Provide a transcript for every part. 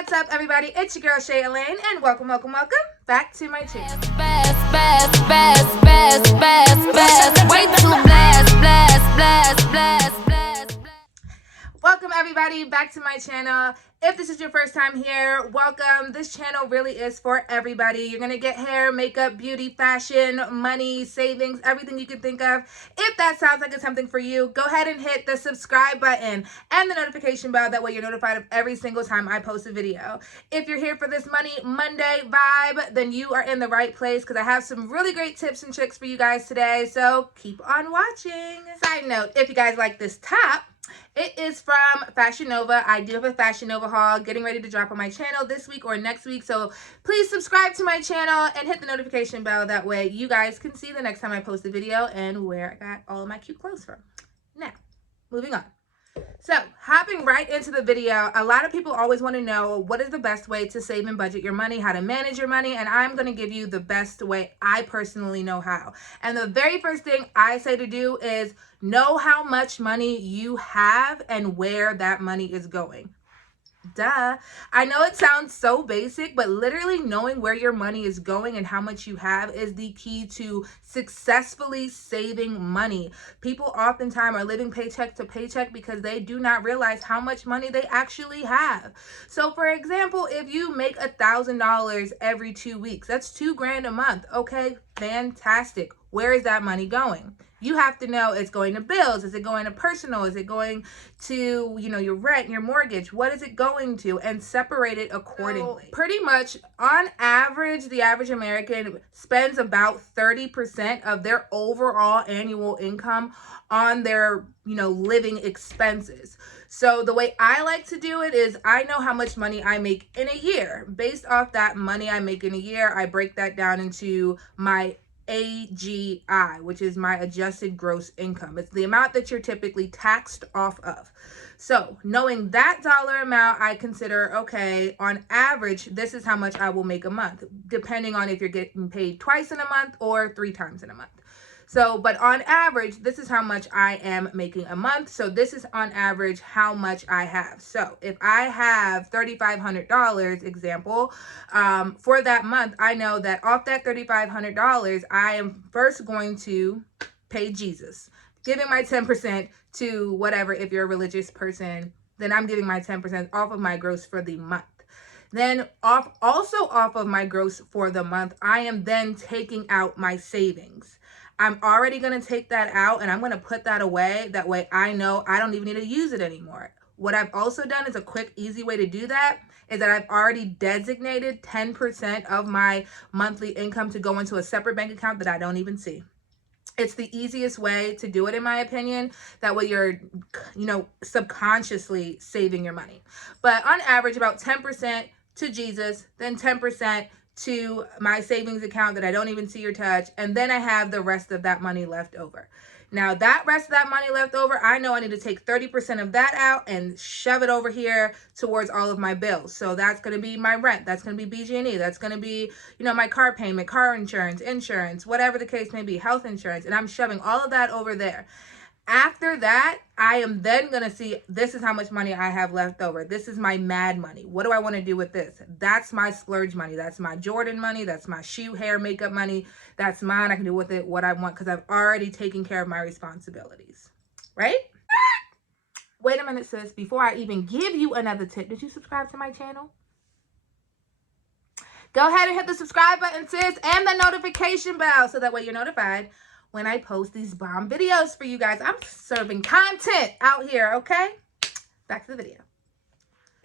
What's up, everybody? It's your girl Shay'Elaine, and welcome back to my channel. Way too blast. Welcome, everybody, back to my channel. If this is your first time here, welcome. This channel really is for everybody. You're going to get hair, makeup, beauty, fashion, money, savings, everything you can think of. If that sounds like it's something for you, go ahead and hit the subscribe button and the notification bell. That way you're notified of every single time I post a video. If you're here for this Money Monday vibe, then you are in the right place because I have some really great tips and tricks for you guys today. So keep on watching. Side note, if you guys like this top, it is from Fashion Nova. I do have a Fashion Nova haul getting ready to drop on my channel this week or next week. So please subscribe to my channel and hit the notification bell. That way you guys can see the next time I post a video and where I got all of my cute clothes from. Now, moving on. So hopping right into the video, a lot of people always want to know what is the best way to save and budget your money, how to manage your money, and I'm going to give you the best way I personally know how. And the very first thing I say to do is know how much money you have and where that money is going. Duh. I know it sounds so basic, but literally knowing where your money is going and how much you have is the key to successfully saving money. People oftentimes are living paycheck to paycheck because they do not realize how much money they actually have. So for example, if you make $1,000 every 2 weeks, that's $2,000 a month. Okay, fantastic. Where is that money going? You have to know it's going to bills. Is it going to personal? Is it going to, your rent, your mortgage? What is it going to? And separate it accordingly. So pretty much on average, the average American spends about 30% of their overall annual income on their, living expenses. So the way I like to do it is I know how much money I make in a year. Based off that money I make in a year, I break that down into my AGI, which is my adjusted gross income. It's the amount that you're typically taxed off of. So knowing that dollar amount, I consider, okay, on average, this is how much I will make a month, depending on if you're getting paid twice in a month or 3 times in a month. So, but on average, this is how much I am making a month. So this is on average how much I have. So if I have $3,500, example, for that month, I know that off that $3,500, I am first going to pay Jesus, giving my 10% to whatever. If you're a religious person, then I'm giving my 10% off of my gross for the month. Then also off of my gross for the month, I am then taking out my savings. I'm already going to take that out and I'm going to put that away. That way I know I don't even need to use it anymore. What I've also done is a quick, easy way to do that is that I've already designated 10% of my monthly income to go into a separate bank account that I don't even see. It's the easiest way to do it, in my opinion. That way you're, subconsciously saving your money. But on average, about 10% to Jesus, then 10% to my savings account that I don't even see or touch, and then I have the rest of that money left over. Now that rest of that money left over, I know I need to take 30% of that out and shove it over here towards all of my bills. So that's going to be my rent, that's going to be BG&E, that's going to be, my car payment, car insurance, whatever the case may be, health insurance, and I'm shoving all of that over there. After that, I am then going to see, this is how much money I have left over. This is my mad money. What do I want to do with this? That's my splurge money. That's my Jordan money. That's my shoe, hair, makeup money. That's mine. I can do with it what I want because I've already taken care of my responsibilities. Right? Wait a minute, sis. Before I even give you another tip, did you subscribe to my channel? Go ahead and hit the subscribe button, sis, and the notification bell so that way you're notified when I post these bomb videos for you guys. I'm serving content out here, okay? Back to the video.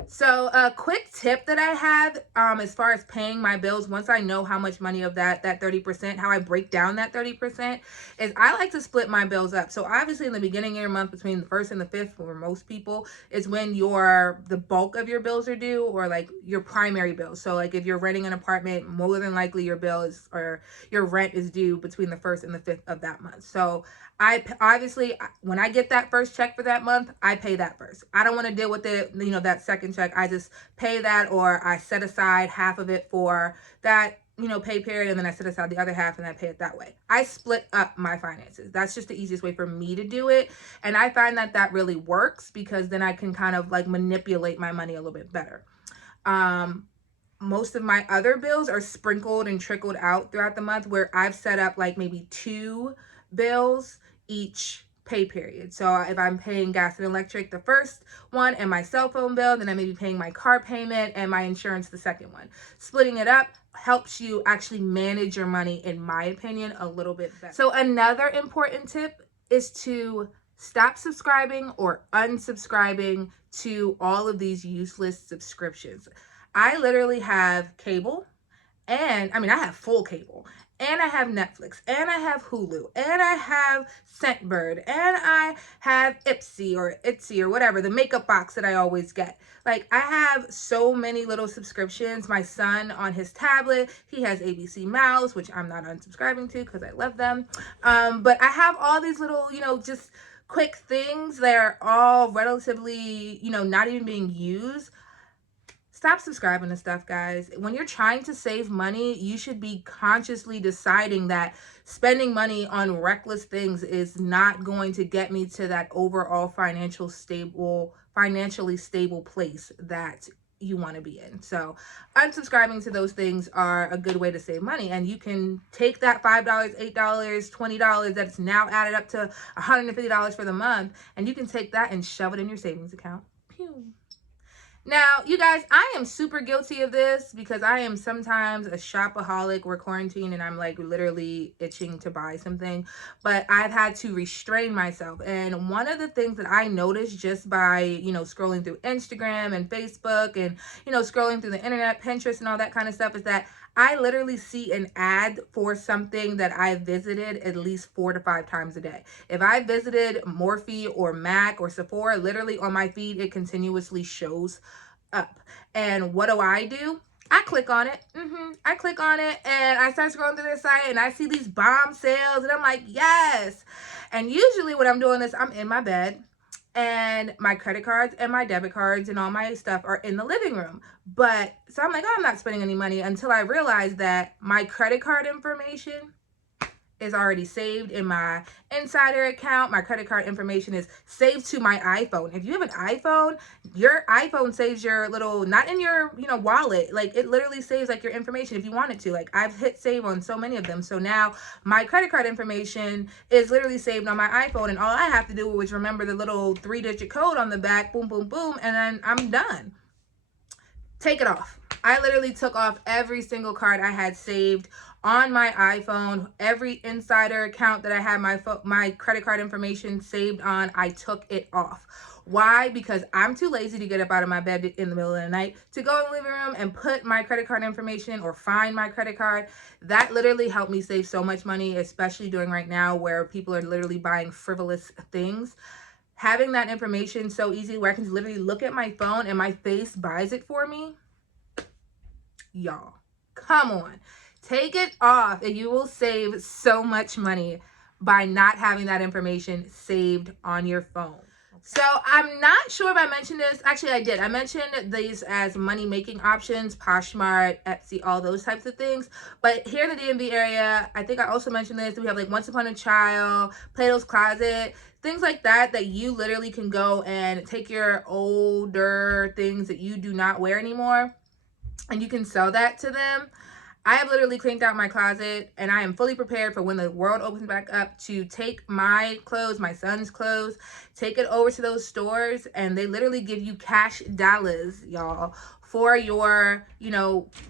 So a quick tip that I have as far as paying my bills, once I know how much money of that 30%, how I break down that 30%, is I like to split my bills up. So obviously in the beginning of your month, between the 1st and the 5th, for most people, is when the bulk of your bills are due, or like your primary bills. So like if you're renting an apartment, more than likely your bill is, or your rent is due between the 1st and the 5th of that month. So I obviously, when I get that first check for that month, I pay that first. I don't want to deal with it, that second check. I just pay that, or I set aside half of it for that, pay period, and then I set aside the other half and I pay it that way. I split up my finances. That's just the easiest way for me to do it. And I find that really works because then I can kind of like manipulate my money a little bit better. Most of my other bills are sprinkled and trickled out throughout the month, where I've set up like maybe 2 bills each pay period. So if I'm paying gas and electric the first one, and my cell phone bill, then I may be paying my car payment and my insurance the second one. Splitting it up helps you actually manage your money, in my opinion, a little bit better. So another important tip is to stop subscribing or unsubscribing to all of these useless subscriptions. I literally have cable, and I mean, I have full cable, and I have Netflix, and I have Hulu, and I have Scentbird, and I have Ipsy or Itsy or whatever, the makeup box that I always get. Like, I have so many little subscriptions. My son on his tablet, he has ABC Mouse, which I'm not unsubscribing to because I love them. But I have all these little, just quick things that are all relatively, not even being used. Stop subscribing to stuff, guys. When you're trying to save money, you should be consciously deciding that spending money on reckless things is not going to get me to that overall financially stable place that you want to be in. So unsubscribing to those things are a good way to save money. And you can take that $5, $8, $20 that's now added up to $150 for the month, and you can take that and shove it in your savings account. Pew. Now, you guys, I am super guilty of this because I am sometimes a shopaholic. We're quarantined and I'm like literally itching to buy something, but I've had to restrain myself. And one of the things that I noticed just by, scrolling through Instagram and Facebook and, scrolling through the internet, Pinterest and all that kind of stuff, is that I literally see an ad for something that I visited at least 4 to 5 times a day. If I visited Morphe or MAC or Sephora, literally on my feed, it continuously shows up. And what do? I click on it. I click on it and I start scrolling through their site and I see these bomb sales and I'm like, yes. And usually when I'm doing this, I'm in my bed and my credit cards and my debit cards and all my stuff are in the living room. But so I'm like, oh, I'm not spending any money, until I realize that my credit card information is already saved in my insider account. My credit card information is saved to my iPhone. If you have an iPhone, your iPhone saves your little, not in your, wallet. Like, it literally saves like your information if you want it to. Like, I've hit save on so many of them. So now my credit card information is literally saved on my iPhone, and all I have to do is remember the little 3-digit code on the back, boom, boom, boom, and then I'm done. Take it off. I literally took off every single card I had saved on my iPhone. Every insider account that I had my credit card information saved on, I took it off. Why? Because I'm too lazy to get up out of my bed in the middle of the night to go in the living room and put my credit card information or find my credit card. That literally helped me save so much money, especially during right now where people are literally buying frivolous things. Having that information so easy where I can literally look at my phone and my face buys it for me. Y'all, come on. Take it off and you will save so much money by not having that information saved on your phone. So I'm not sure if I mentioned this. Actually, I did. I mentioned these as money-making options, Poshmark, Etsy, all those types of things. But here in the DMV area, I think I also mentioned this. We have like Once Upon a Child, Plato's Closet, things like that, that you literally can go and take your older things that you do not wear anymore, and you can sell that to them. I have literally cleaned out my closet, and I am fully prepared for when the world opens back up to take my clothes, my son's clothes, take it over to those stores, and they literally give you cash dollars, y'all, for your,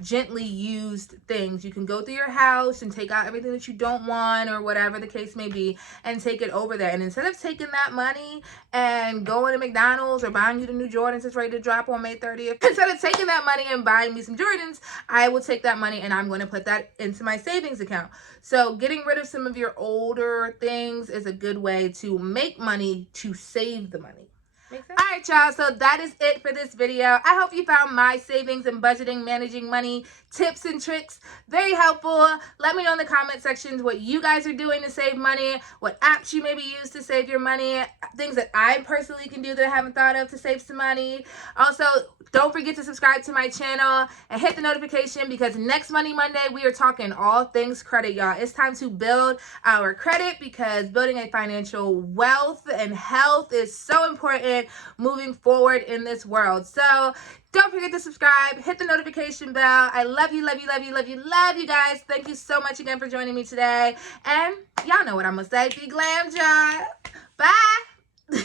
gently used things. You can go through your house and take out everything that you don't want or whatever the case may be and take it over there. And instead of taking that money and going to McDonald's or buying you the new Jordans that's ready to drop on May 30th, instead of taking that money and buying me some Jordans, I will take that money and I'm going to put that into my savings account. So getting rid of some of your older things is a good way to make money to save the money. All right, y'all, so that is it for this video. I hope you found my savings and budgeting, managing money tips and tricks very helpful. Let me know in the comment sections what you guys are doing to save money, what apps you maybe use to save your money, things that I personally can do that I haven't thought of to save some money. Also, don't forget to subscribe to my channel and hit the notification, because next Money Monday, we are talking all things credit, y'all. It's time to build our credit, because building a financial wealth and health is so important moving forward in this world. So Don't forget to subscribe, hit the notification bell. I love you, love you, love you, love you, love you guys. Thank you so much again for joining me today. And y'all know what I'm going to say. Be glammed, y'all. Bye.